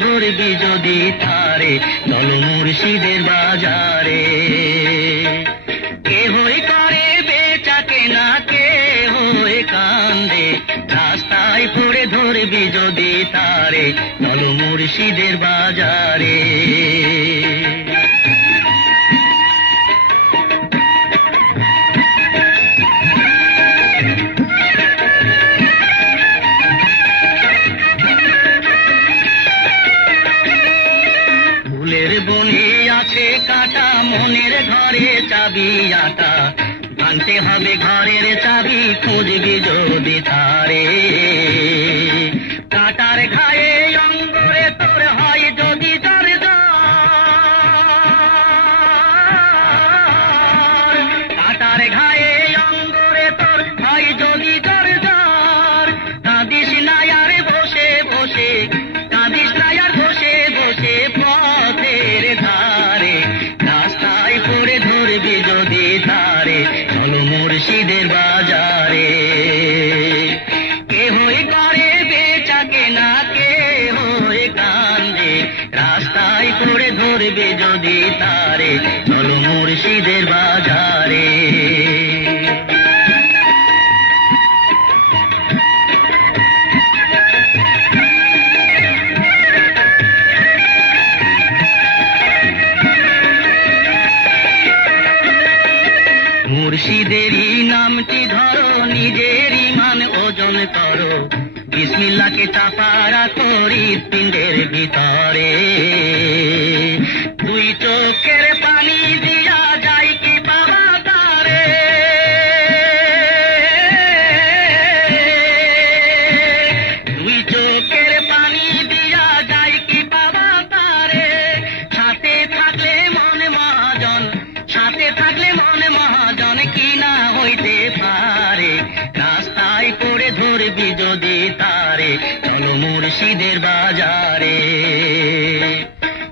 ধরবি যদি তারে চল মুর্শিদের বাজারে। রাস্তায় পড়ে ধরবি যদি তারে চল মুর্শিদের বাজারে। ফুলের বনে আছে কাটা, মনের ঘরে চাবি আটা। ভাঙতে হবে ঘরের চাবি, খুঁজবি যদি তারে কাটার ঘায়ে অঙ্গরে তোর হয় যদি জ্বর। কাটার ঘায়ে অঙ্গরে তোর হয় যদি জ্বর কাঁদিস না আর বসে বসে, কাঁদিস না আর বসে বসে চলো মুর্শিদের বাজারে। কে হয়ে করে বেচা না কে হয়ে কান্দে। রাস্তায় করে ধরবে যদি তারে চলো মুর্শিদের বাজারে। মুর্শিদেরই নামটি ধরো নিজের ইমান ওজন করো। বিসমিল্লাকে চাপা রাখো হৃৎপিণ্ডের ভিতরে। পড়ে যদি তারে চলো মুর্শিদের বাজারে?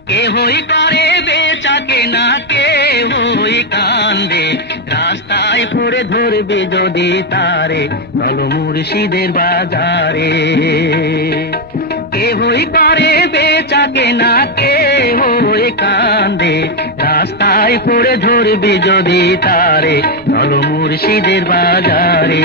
কে হই করে বেচা কেনা কে হই কান্দে রাস্তায় পড়ে ধরবি যদি তারে চলো মুর্শিদের বাজারে? কে হই করে বেচা কেনা কে হই কান্দে রাস্তায় পড়ে ধরবি যদি তারে চলো মুর্শিদের বাজারে?